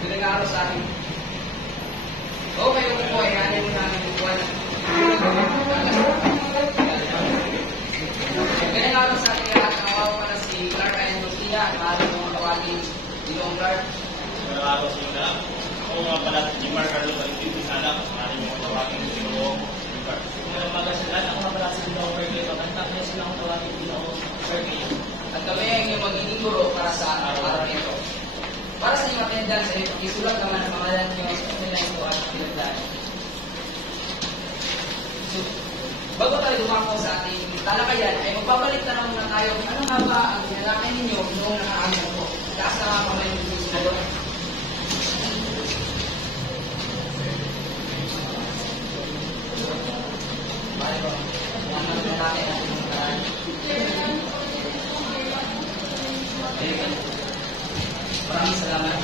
Pinag-aaral sa akin. Okay, okay po, ayanin mo namin bukuan. Pinag-aaral sa akin lahat, nakawaw pala si Clark Ayan Rosilla, at maaari mo matawagin si Long Clark. Pinag-aaral sa inyo lahat. Ako nga pala si Mark Carlos Valentin Sala, maaari mo matawagin si Long Clark. Umaga sa lahat, ako nga pala si Long Clark, pagkanta niya sila akong tawagin si Long Clark. At kami ay inyong magiging guro para sa araw nito. Para sa inyong attendance ay isulat naman ang pangalan niyo sa attendance ko at pinagdaan. So, bago tayo dumako sa ating talakayan, ay magbabalik na muna tayo kung ano nga ba ang tinalakay ninyo noong nakaamin ko. Taas na mga kamay ng susunod. Bale ba? Ano na natin ang pinagdaan? Maraming salamat.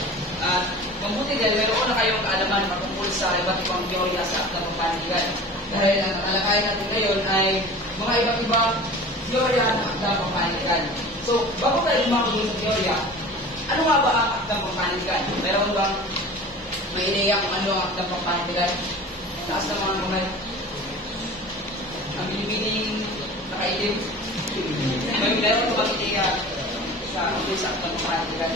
At mabuti dahil meron na kayong kaalaman patungkol sa iba't ibang teorya sa akta ng panitikan. Dahil ang talakayan natin ngayon ay mga iba't ibang teorya ng akta ng panitikan. So, bago tayo lumako sa teorya, ano nga ba ang akta ng panitikan? Meron bang may ideya kung ano ang akta ng panitikan? Taas na mga kamay. Ang binibining nakailim. Meron bang ideya sa akta ng panitikan?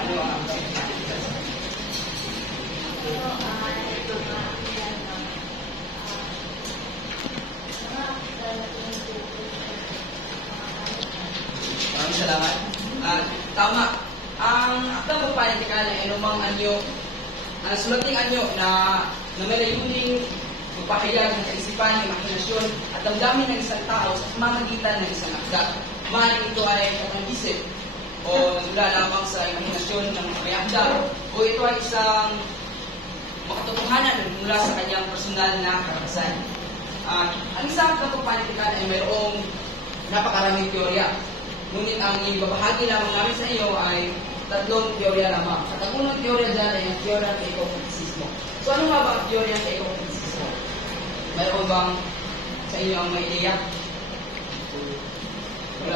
Ano ang akta ng panitikan? Maraming salamat. Tama. Ang akta ng panitikan ay anumang anyo, sulating anyo na may layuning magpahayag ng kaisipan, imahinasyon at damdamin ng isang tao sa pamamagitan ng isang akda. Maaaring ito ay katang-isip o nagmula lamang sa imahinasyon ng may akda o ito ay isang makatotohanan mula sa kanyang personal na karanasan. Ang isang akta ng panitikan ay mayroong napakaraming teorya. Ngunit ang ibabahagi lamang namin sa iyo ay tatlong teorya lamang. At ang unang teorya dyan ay ang teorya ng ecofetisismo. So ano nga ba ang teorya ng ecofetisismo? Mayroon bang sa inyo ang may ideya?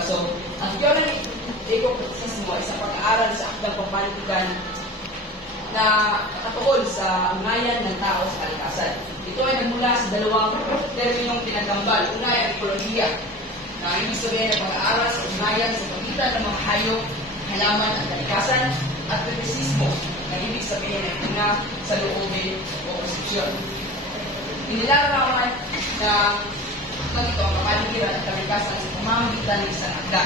So, ang teorya ng ecofetisismo ay isang pag-aaral sa akdang pampanitikan na nakatuon sa ugnayan ng tao sa kalikasan. Ito ay nagmula sa dalawang terminong pinagtambal. Una ay ekolohiya, na ibig sabihin ng pag-aaral sa ugnayan sa pagitan ng mga hayop, halaman at kalikasan, at fetisismo, na ibig sabihin ng una sa loobin o konsepsyon. Inilalarawan na ito ang kapaligiran at kalikasan sa pamamagitan ng isang akda.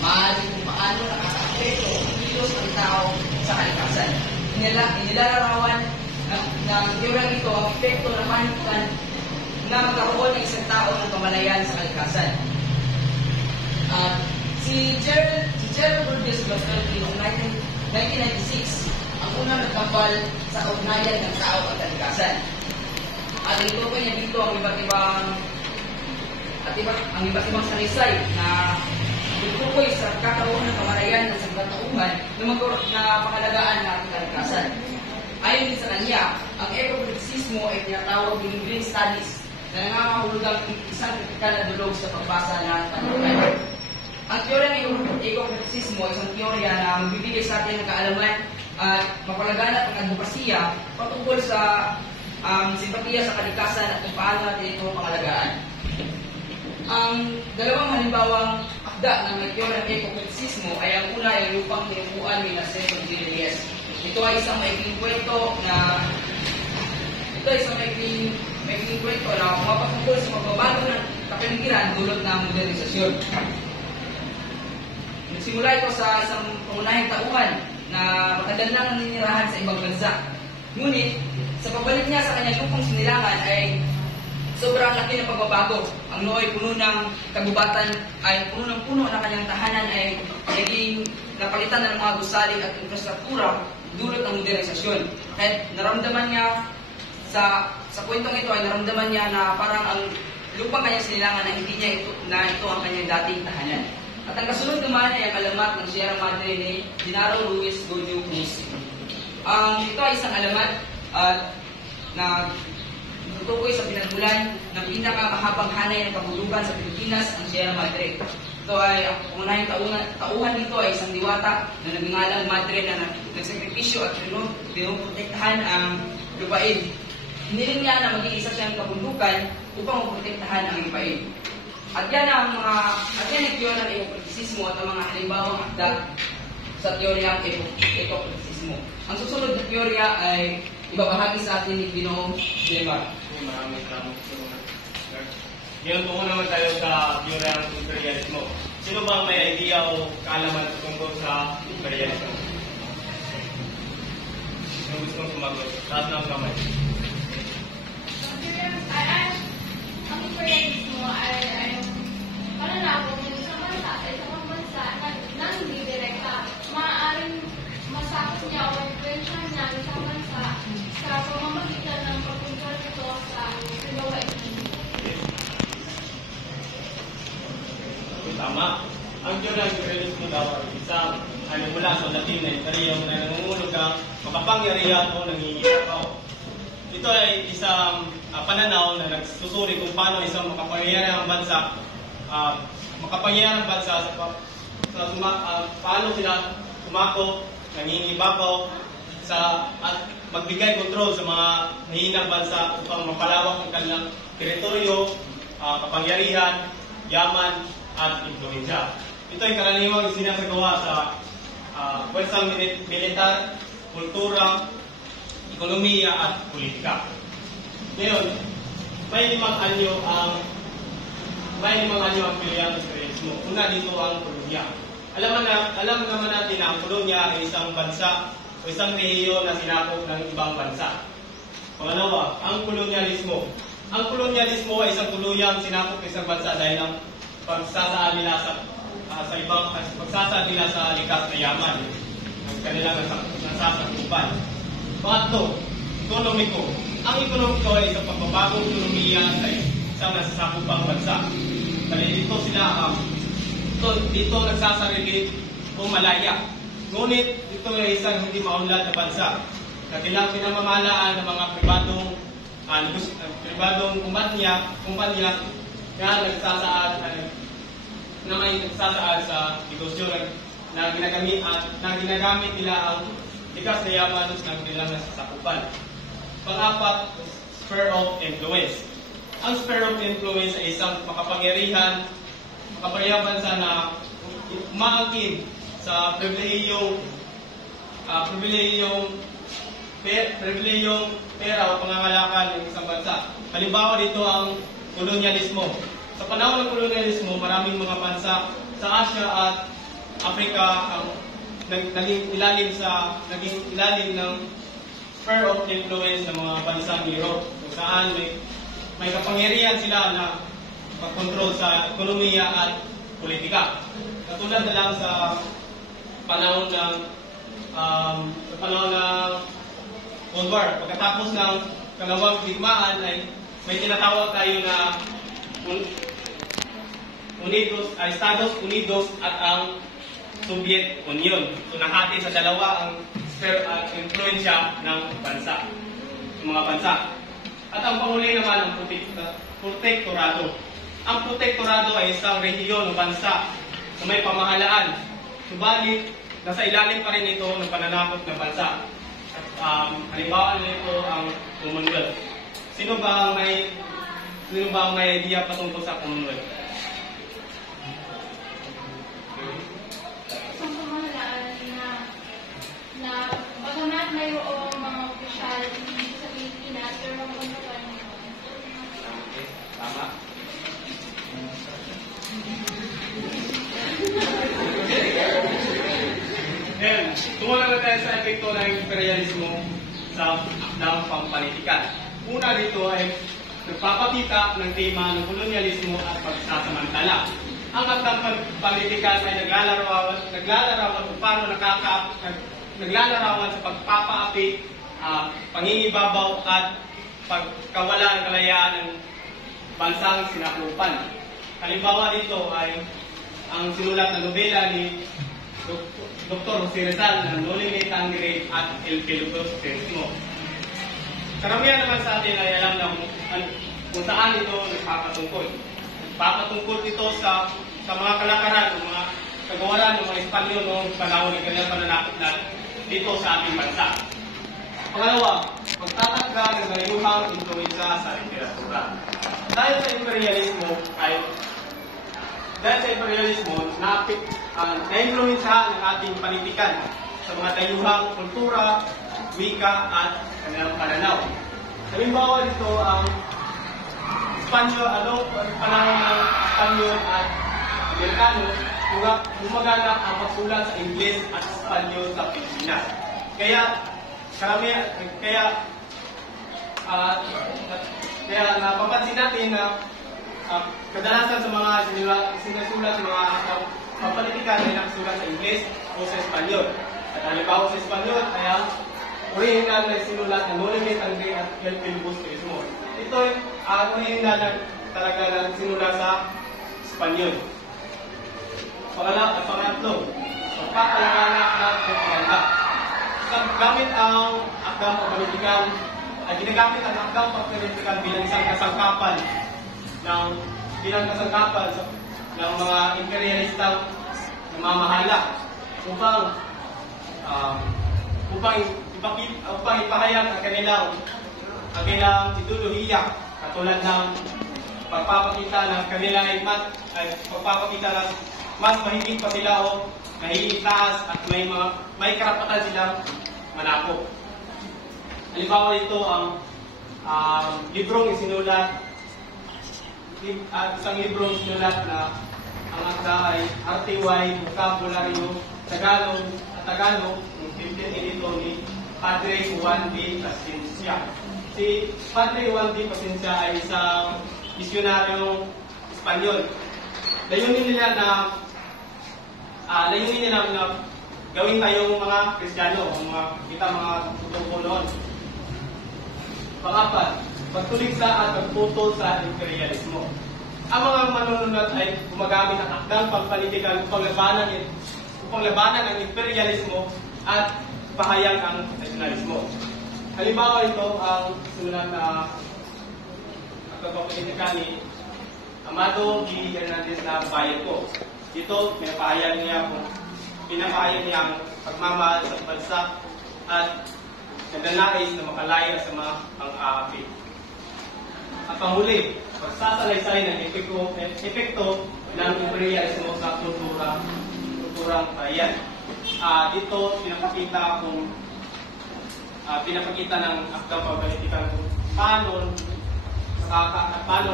Maaaring kung paano nakaka-apekto o kilos ng tao sa kalikasan. Inilalarawan ng teorya nito ang epekto ng panitikan na magkaroon ng isang tao ng kamalayan sa kalikasan. Si Gerald Burgess Glasgow noong 1996 ang unang nagtambal sa ugnayan ng tao at kalikasan. At ito po niya dito ang iba't ibang salisay na tutukoy sa kakaroon ng kamalayan ng sangkatauhan na pangalagaan ng ating kalikasan. Ayon din sa kanya, ang ecofetisismo ay tinatawag ng green studies na nangangahulugang isang kritikal na dulog sa pagbasa ng panitikan. Ang teorya ng ecofetisismo ay isang teorya na magbibigay sa atin ng kaalaman at mapalaganap ang advokasya patungkol sa simpatiya sa kalikasan at kung paano natin ito pangalagaan. Ang dalawang halimbawang akda ng may teorya ng ecofetisismo ay ang una ay lupang tinubuan ni Nasser Rodriguez. Ito ay isang maikling kwento na pumapatungkol sa pagbabago ng kapaligiran dulot ng modernisasyon. Nagsimula ito sa isang pangunahing tauhan na matagal nang naninirahan sa ibang bansa. Ngunit, sa pagbalik niya sa kanyang lupang sinilangan ay sobrang laki ng pagbabago. Ang nooy puno ng kagubatan ay puno na kanyang tahanan ay naging napalitan na ng mga gusali at infrastruktura dulot ng modernisasyon. Kahit naramdaman niya sa kwentong ito ay naramdaman niya na parang ang lupang kanyang sinilangan na hindi niya ito ang kanyang dating tahanan. At ang kasunod naman ay ang alamat ng Sierra Madre ni Genaro Luis Goño Cruz. Ito ay isang alamat na tutukoy sa pinagmulan ng pinakamahabang hanay ng kabulugan sa Pilipinas, ang Sierra Madre. Ito ay, ang unahing tauhan dito ay isang diwata na nagngalang madre na nagsakripisyo at pinuprotektahan ang lupain. Hiniling niya na maging isa siyang kabundukan upang maprotektahan ang lupain. At yan ang teorya ng ekokritisismo at ang mga halimbawang akda sa teoryang ekokritisismo. Ang susunod na teorya ay ibabahagi sa atin ni Ginoong Demar. Maraming salamat. Ngayon po naman tayo sa teorya ng imperialismo. Sino ba may idea o kaalaman tungkol sa imperialismo? Sino gustong sumagot? Taas ng kamay. Ang imperialismo ay pananakot ng isang bansa sa isang bansa na hindi direkta. Maaaring masakot niya o influensyahan niya ang isang bansa sa pamamagitan ng pagkontrol nito sa lupain. Tama. Ang teorya ng imperialismo daw ay isang mula sa Latin na imperyong na nangungulog ang makapangyarihan o nangingibabaw. Ito ay isang pananaw na nagsusuri kung paano isang makapangyarihang bansa paano sila tumakbo, nangingibabaw at magbigay kontrol sa mga nahinang bansa upang mapalawak ang kanilang teritoryo, kapangyarihan, yaman, at influensya. Ito ay karaniwang sinasagawa sa pwersang militar, kultura, ekonomiya at politika. Ngayon, may limang anyo ang teorya ng imperialismo. Una dito ang kolonya. Alam naman natin na ang kolonya ay isang bansa o isang rehiyon na sinakop ng ibang bansa. Pangalawa, ang kolonyalismo. Ang kolonyalismo ay isang tuluyang sinakop ng isang bansa dahil ang pagsasaan nila sa likas na yaman ng kanilang nasasakupan. Pangatlo, ekonomiko. Ang ekonomiko ay isang pagbabagong ekonomiya sa isang nasasakupang bansa. Dahil dito nagsasarili o malaya. Ngunit ito ay isang hindi maunlad na bansa. Kanilang pinamamalaan ng mga pribadong kumpanya na may nagsasaad sa negosyo na ginagamit nila ang likas na yaman ng kanilang nasasakupan. Pang-apat, sphere of influence. Ang sphere of influence ay isang makapangyarihang bansa na umaangkin sa pribilehiyong pera o pangangalakan ng isang bansa. Halimbawa dito ang kolonyalismo. Sa panahon ng kolonyalismo, maraming mga bansa sa Asia at Africa ang naging ilalim ng sphere of influence ng mga bansang Europe, kung saan may kapangyarihan sila na pagkontrol sa ekonomiya at politika. Katulad na lang sa panahon ng World War. Pagkatapos ng Kalawang Digmaan ay may tinatawag tayo na Estados Unidos at ang Soviet Union. So nahati sa dalawa ang sphere at influensya ng mga bansa. At ang panghuli naman ang protektorado. Ang protektorado ay isang rehiyon o bansa na may pamahalaan. Subalit, nasa ilalim pa rin ito ng pananakop ng bansa. Halimbawa nito ang Commonwealth. Sino ba ang may idea patungkol sa Commonwealth? Isang pamahalaan na bagamat mayroong mga opisyal dito sa Pilipinas, pero mga Tama. Then, tumula na tayo sa epekto ng imperialismo sa akdang pampanitikan. Una dito ay nagpapakita ng tema ng kolonyalismo at pagsasamantala. Ang akdang pampanitikan ay naglalarawan kung paano naglalarawan sa pagpapaapi, pangingibabaw at pagkawala ng kalayaan ng bansang sinakupan. Halimbawa dito ay ang sinulat na nobela ni Dr. Jose Rizal na Noli Me Tangere at El Filosofismo. Karamihan naman sa atin ay alam na kung saan ito nagpapatungkol. Nagpapatungkol ito sa sa mga kalakaran, ng mga kagawaran ng mga Espanyol noong panahon ng kanilang pananakop na dito sa ating bansa. Pangalawa, pagtatakda ng nalimuhang influensya sa literatura. Dahil sa imperialismo, na-influensyahan ng ating panitikan sa mga dayuhang kultura, wika, at kanilang pananaw. Halimbawa dito ang Espanyol, panahon ng Espanyol at Amerikano, gumaganap ang pagsulat sa Ingles at Espanyol sa Pilipinas. Kaya napapansin natin na kadalasan sa mga sinusulat sa mga pampolitikan ay nakasulat sa Ingles o sa Espanyol. At halimbawa sa Espanyol ay ang original na sinulat ng Nolimet Angre at El Filibus Turismo. Ito ay ang original na talaga na sinulat sa Espanyol. Pangatlo, pagpapalaganap ng propaganda. Gamit ang akdang pampolitikan ay ginagamit ang akdang pampolitikan bilang isang kasangkapan ng mga imperialistang namamahala upang ipahayag ang kanilang ideolohiya, katulad ng pagpapakita ng kanilang pagpapakita ng mas mahigit pa sila o mahigit taas at may karapatan silang manakop. Halimbawa ito ang librong isinulat, isang librong isinulat na ang akda ay RTY Vocabulario Tagalog ng 1582 ni Padre Juan D. Paciencia. Si Padre Juan D. Paciencia ay isang misyonaryong Espanyol. Layunin nila na gawin tayong mga Kristiyano, mga tutupo noon. Pangapat, pagtuligsa at pagputol sa imperialismo. Ang mga manununod ay gumagamit ng akdang pagpanitikan upang labanan ang imperialismo at pahayag ang nasyonalismo. Halimbawa ito ang sinulat na akdang pagpanitikan ni Amado G. Hernandez na Bayan Ko. Dito, pinapahayag niya ang pagmamahal sa bansa at nagnanais na makalaya sa mga pang-aapi. At panghuli, pagsasalaysay ng epekto ng imperialismo sa kulturang bayan. Dito, pinapakita ng akdang pagbalitikan kung paano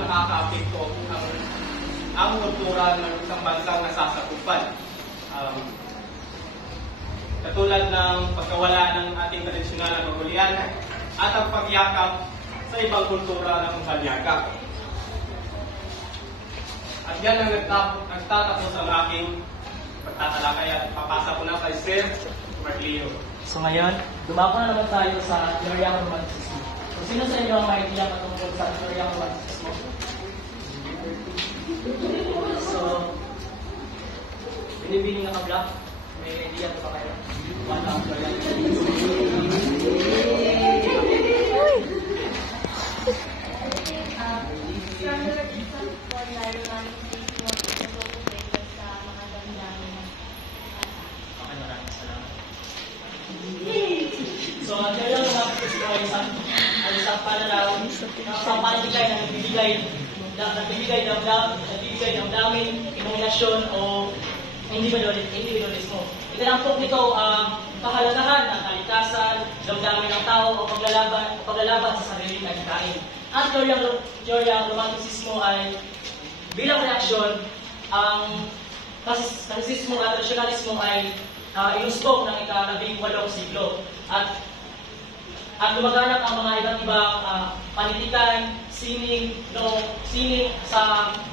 nakaka-apekto ang kultura ng isang bansang nasasakupan. Katulad ng pagkawala ng ating tradisyonal na kagulian at ang pagyakap sa ibang kultura ng banyaga. At yan ang nagtatapos ang aking pagtatalakay at papasa ko na kay Sir Marlio. So ngayon, dumako na naman tayo sa teoryang romantismo. So sino sa inyo ang mahihiyak patungkol sa teoryang romantismo? So, binibining na ka-block, may idea pa kayo? One ang teoryang So, ang teoryang romantismo ay isang pananaw sa panitigay na nagbibigay ng daming inominasyon o individualismo. Itinampok nito ang kahalagahan ng kalikasan, damdamin ng tao o paglalaban sa sariling kagitain. Ang teoryang romantismo ay bilang reaksyon, ang klasisismo at rasyonalismo ay inuspok ng ika-18 siglo at lumaganap ang mga iba't ibang panitikan, sining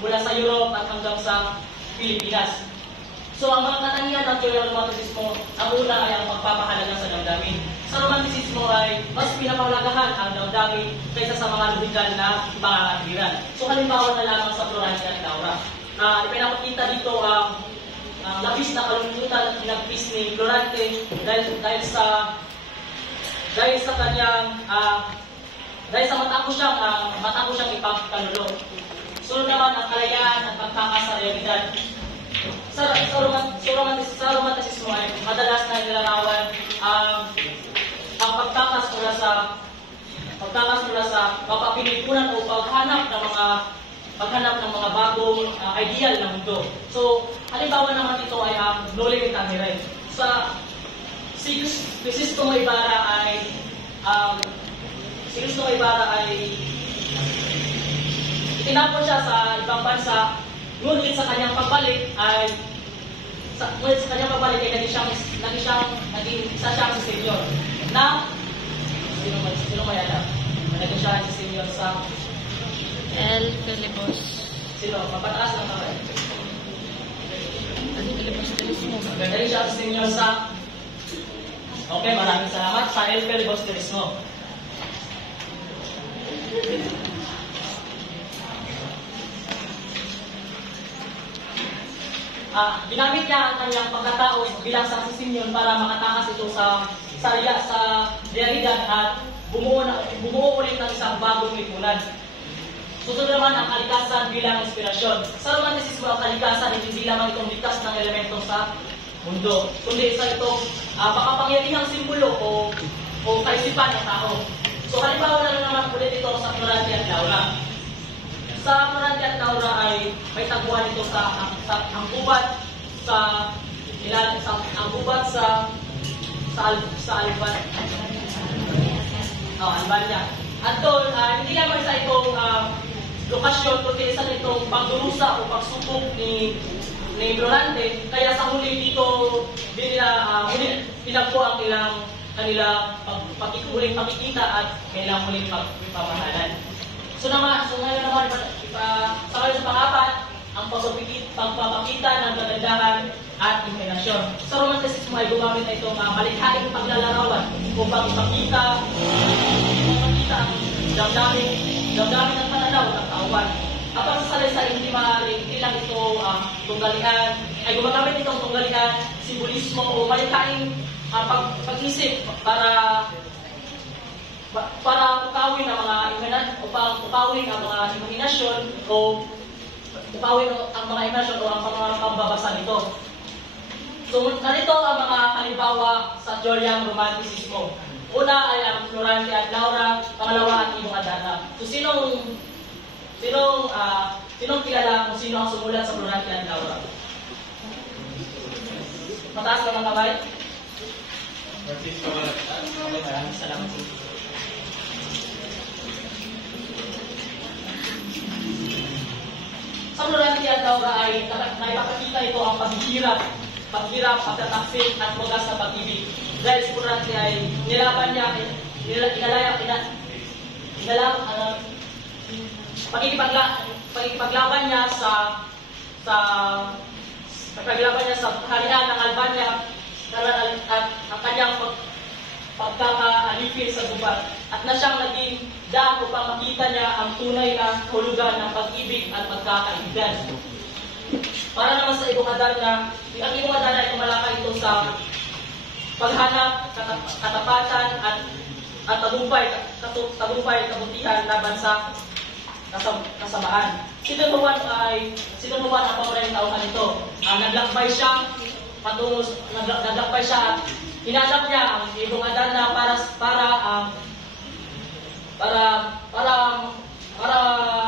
mula sa Europe at hanggang sa Pilipinas. So ang mga katangian ng teoryang romantismo, ang una ay ang pagpapahalaga sa damdamin. Sa romantismo ay mas pinapahalagahan ang damdamin kaysa sa mga lubidal na pangangatiran. So halimbawa na lamang sa Florencia at Laura. Ipinapakita dito ang labis na kalungkutan at pinagpis ni Florante dahil sa matako siyang ipagkanulo. Sunod naman ang kalayaan at pagtaka sa realidad. sa romanticismo ay madalas na nilarawan ang pagtakas mula sa mapapilipunan o paghanap ng mga bagong ideal ng mundo. So, halimbawa naman ito ay ang Noli Me Tangere. Si Cristo Ibarra ay itinapon siya sa ibang bansa, ngunit sa kanyang pagbalik ay naging isa siyang senior na sino may alam? Naging siya si senior sa El Filibos. sino? Mapataas ng kamay. El Filibusterismo. Naging siya si senior sa okay, maraming salamat sa El Filibusterismo. Ginamit niya ang kanyang pagkatao bilang saksisinyon para makatakas ito sa realidad at bumuo ulit ng isang bagong lipunan. Susunod naman ang kalikasan bilang inspirasyon. Sa romanticismo, ang kalikasan hindi lamang itong likas ng elemento sa mundo, kundi isa itong makapangyarihang simbolo o kaisipan ng tao. So halimbawa na naman ulit ito sa Florante at Laura. Sa Florante at Laura ay may tagpuan ito sa anggubat sa Albania. At doon, hindi naman sa itong lokasyon, kundi isa itong pagdurusa o pagsubok ni Florante. Kaya sa huli dito, pinagpo ang kanilang huling pakikita at kanilang huling pagmamahalan. So ngayon naman, sa pang-apat, ang pagpapakita ng kagandahan at imahinasyon. Sa romanticismo ay gumamit na itong malikhaing paglalarawan upang ipakita ang damdamin ng pananaw ng tauhan. Kapag sa salaysay hindi maaaring hindi lang ito tunggalian, ay gumagamit itong tunggalian, simbolismo o malikhaing pag-isip para ukawin ang mga imahinasyon o ang pambabasa nito. So, narito ang mga halimbawa sa teoryang romanticismo. Una ay ang Florante at Laura, pangalawa ang Ibong Adana. So, sinong kilala kung sino ang sumulat sa Florante at Laura? Mataas ka mga kamay? Francisco Malatag. Okay, maraming salamat. Sa Florante at Laura ay naipakita ito ang paghihirap, pagtataksil at wagas na pag-ibig. Dahil si Florante ay nilaban niya, pagkikipaglaban niya sa kaharian ng Albania at ang kanyang pagkakaalipin sa gubat. At na siyang naging daan upang makita niya ang tunay na hulugan ng pag-ibig at pagkakaibigan. Para naman sa Ibong Adana, ang Ibong Adana ay tumalakay ito sa paghanap, katapatan at tagumpay, kabutihan laban sa kasamaan. Si Don Juan ang pangunahing tauhan nito. Naglakbay siya at hinanap niya ang Ibong Adana para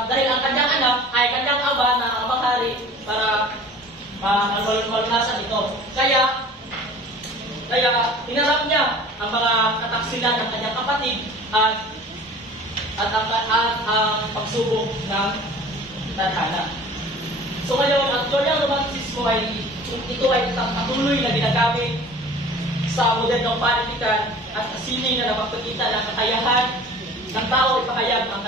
dahil ang kanyang anak ay kanyang ama na ang mahari para malunasan ito. Kaya hinarap niya ang mga kataksilan ng kanyang kapatid at ang pagsubok ng tadhana. So ngayon, ang teoryang romanticismo ay patuloy na ginagamit sa modernong panitikan at sining na napagpakita ng kakayahan ng tao ipahayag ang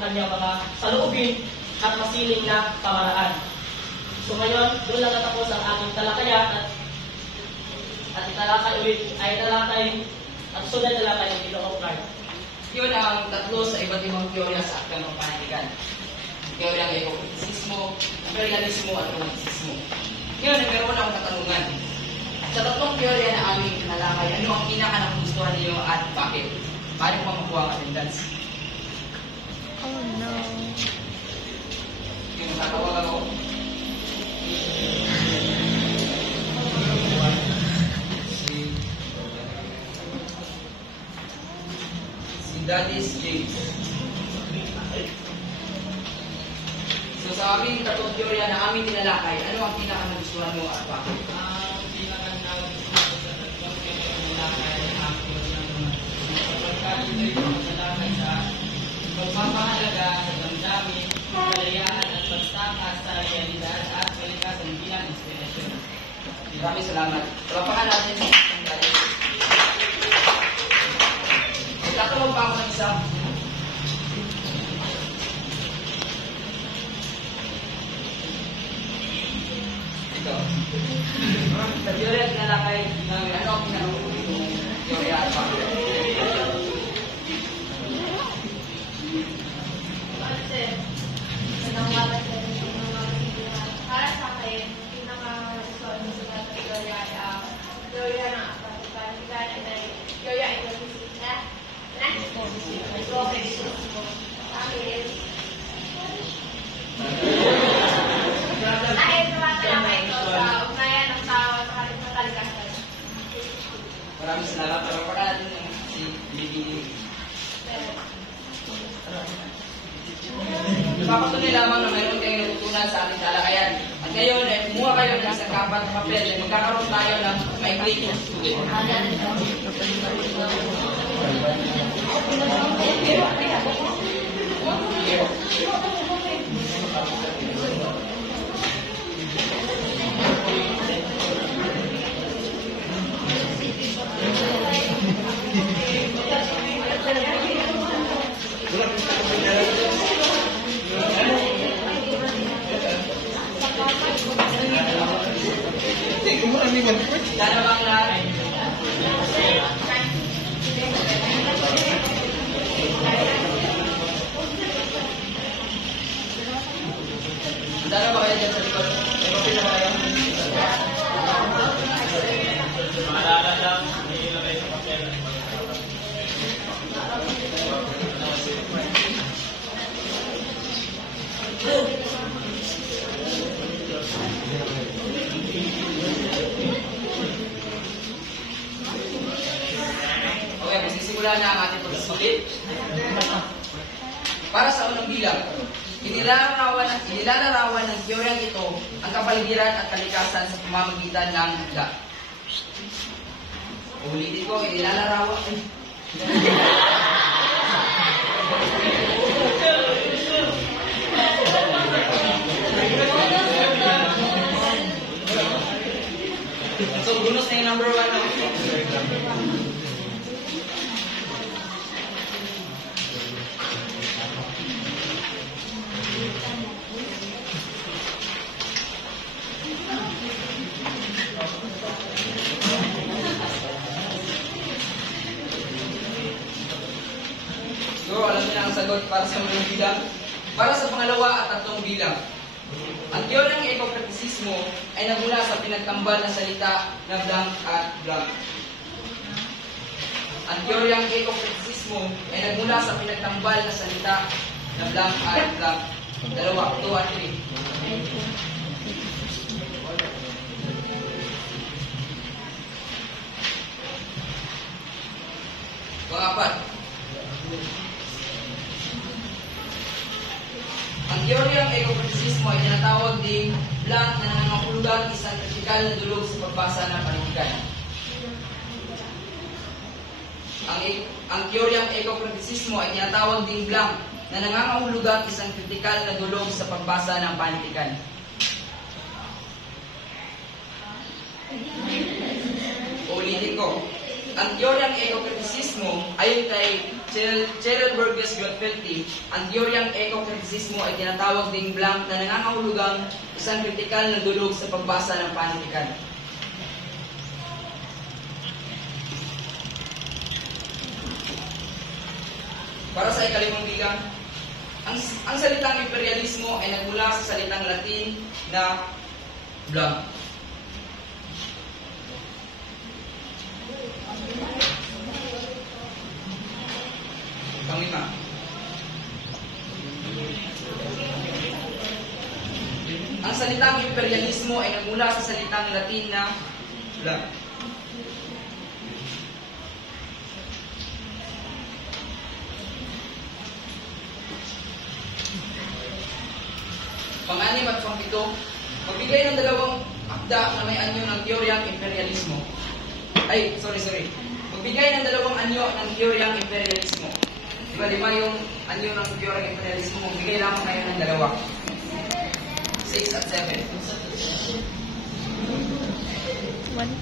kanyang mga saloobin at masining na pamaraan. So ngayon, doon lang natapos ang aking talakayan at italakay at sunod talakay ng Ilo of Christ. Yun ang tatlo sa iba't ibang teorya sa akdang ng panitikan. Teorya ng ecocriticismo, imperialismo at romanticismo. Ngayon, meron akong katanungan. Sa tatlong teorya na aming nalakay, ano ang pinaka-nagustuhan niyo at bakit? Paano mo makuha ang attendance? Oh no. Yung tatawag ako. Daddy's James. So sa aming tatlong teorya na aming tinalakay, ano ang pinaka-nagustuhan mo at bakit? Ang pinaka-nagustuhan ko sa tatlong pinaka-nalakay ang pagkakalimutan ko masalakay sa pagpapahalaga sa damdamin, kalayaan at pagtakas sa realidad at kalikasan bilang inspirasyon. Maraming salamat. Palapakan natin ang Daddy. Magtatanong pa ako ng isa. Ito. Sa teorya at tinalakay namin, ano ang pinaka-uli mong teorya at bakit? Kasi, para sa akin, pinaka-solve mo sa teorya ay teorya ng panigan ay teorya ay physics na. Okay. Dahil tumatalakay ito sa ugnayan ng tao sa kalikasan. Maraming salamat. Palapakan natin yung si Bibi. Napapatuloy lamang na mayroon kayong natutunan sa ating talakayan. At ngayon, kumuha kayo ng isang kapat na papel at magkakaroon tayo ng maikli. Sana bang lahat? Sana ba kayo dyan sa likod? May papel na ba kayo? Maalala lang, may ilagay sa papel. Okay, magsisimula na ang ating pagsusulit. Para sa unang bilang, inilalarawan ng teoryang ito ang kapaligiran at kalikasan sa pamamagitan ng higla. Ulitin ko, inilalarawan. So, bonus na yung number 1 na. Siguro alam niyo na ang sagot para sa unang bilang. Para sa pangalawa at tatlong bilang. Ang teoryang ekokritisismo ay nagmula sa pinagtambal na salita na blank at blank. Ang teoryang ekokritisismo ay nagmula sa pinagtambal na salita na blank at blank. Dalawa, 2 at 3. Pangapat. Ang teoryang ekokritisismo ay tinatawag ding blank na nangangahulugan isang kritikal na dulog sa pagbasa ng panitikan. Ang teoryang ekokritisismo ay tinatawag ding blank na nangangahulugan isang kritikal na dulog sa pagbasa ng panitikan. Ulitin ko. Ang teoryang ekokritisismo ayon kay Cheryl Burgess-Gottfeldt, ang teoryang ekokritisismo ay tinatawag ding blank na nangangahulugang isang kritikal na dulog sa pagbasa ng panitikan. Para sa ikalimang bilang, ang salitang imperialismo ay nagmula sa salitang Latin na blank. Panglima. Ang salitang imperialismo ay nagmula sa salitang Latin na blank. Pang-anim at pang-7, magbigay ng dalawang akda na may anyo ng teoryang imperialismo. Magbigay ng dalawang anyo ng teoryang imperialismo. Diba yung anyo ng teoryang imperialismo, magbigay lamang kayo ng dalawa. 6 at 7.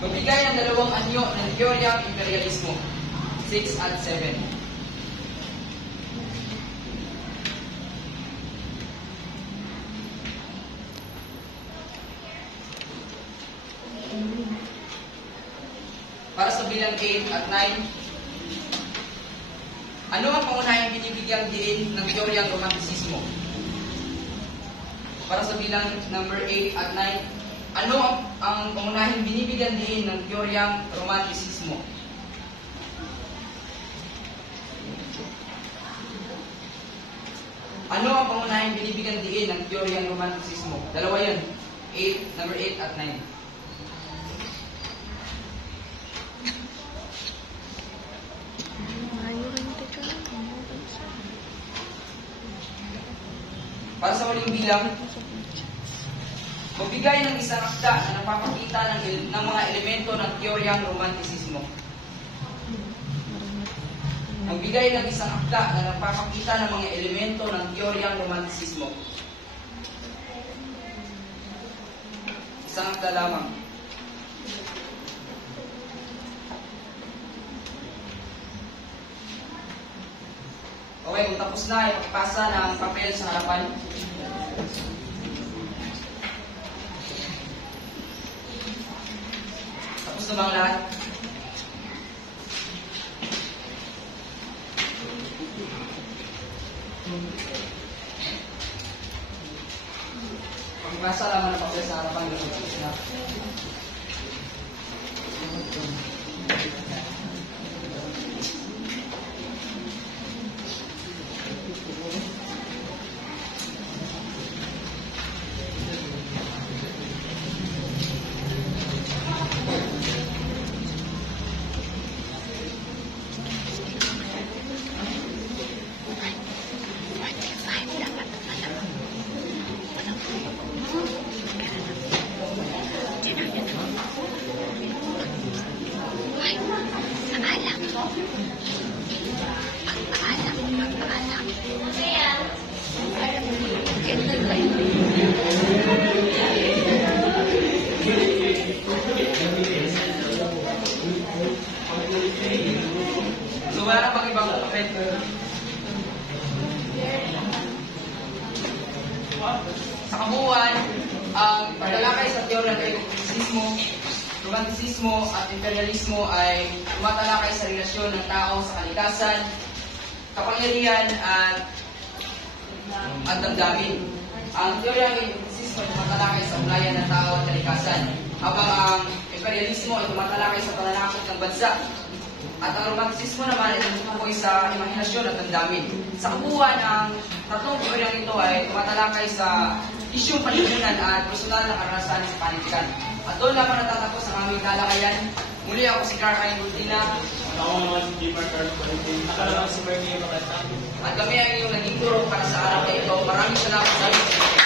Magbigay ng dalawang anyo ng teoryang imperialismo. 6 at 7. Para sa bilang 8 at 9, ano ang pangunahing binibigyang diin ng teoryang romantisismo? Para sa bilang number 8 at 9, ano ang pangunahing binibigyan diin ng teoryang romantisismo? Ano ang pangunahing binibigyan diin ng teoryang romantisismo? Dalawa yun. Number 8 at 9. Para sa huling bilang, magbigay ng isang akda na nagpapakita ng mga elemento ng teoryang romantisismo. Magbigay ng isang akda na nagpapakita ng mga elemento ng teoryang romantisismo. Isang akda lamang. Okay, kung tapos na, ipapasa ng papel sa harapan. Tapos na ba ang lahat? Pagpasa lamang ng papel sa harapan. Tapos na. So, wala na pang ibang papel. Sa kabuuan, ang paglalakay sa teorya ng romantisismo at imperialismo ay tumatalakay sa relasyon ng tao sa kalikasan, kapangyarihan at damdamin. Ang teorya ng romantisismo ay tumatalakay sa ugnayan ng tao at kalikasan, habang ang imperialismo ay tumatalakay sa pananakot ng bansa. At ang romantisismo naman ay tumutukoy sa imahinasyon at damdamin. Sa kabuuan, ang tatlong teoryang ito ay tumatalakay sa isyong panlipunan at personal na karanasan sa panitikan. At doon naman natatapos ang aming talakayan. Muli ako si Carmine Gultina. Ako naman si Jimar Carlos Valentin. Ako naman si Bernie Magata. At kami ang inyong naging guro para sa araw na ito. Maraming salamat sa inyo.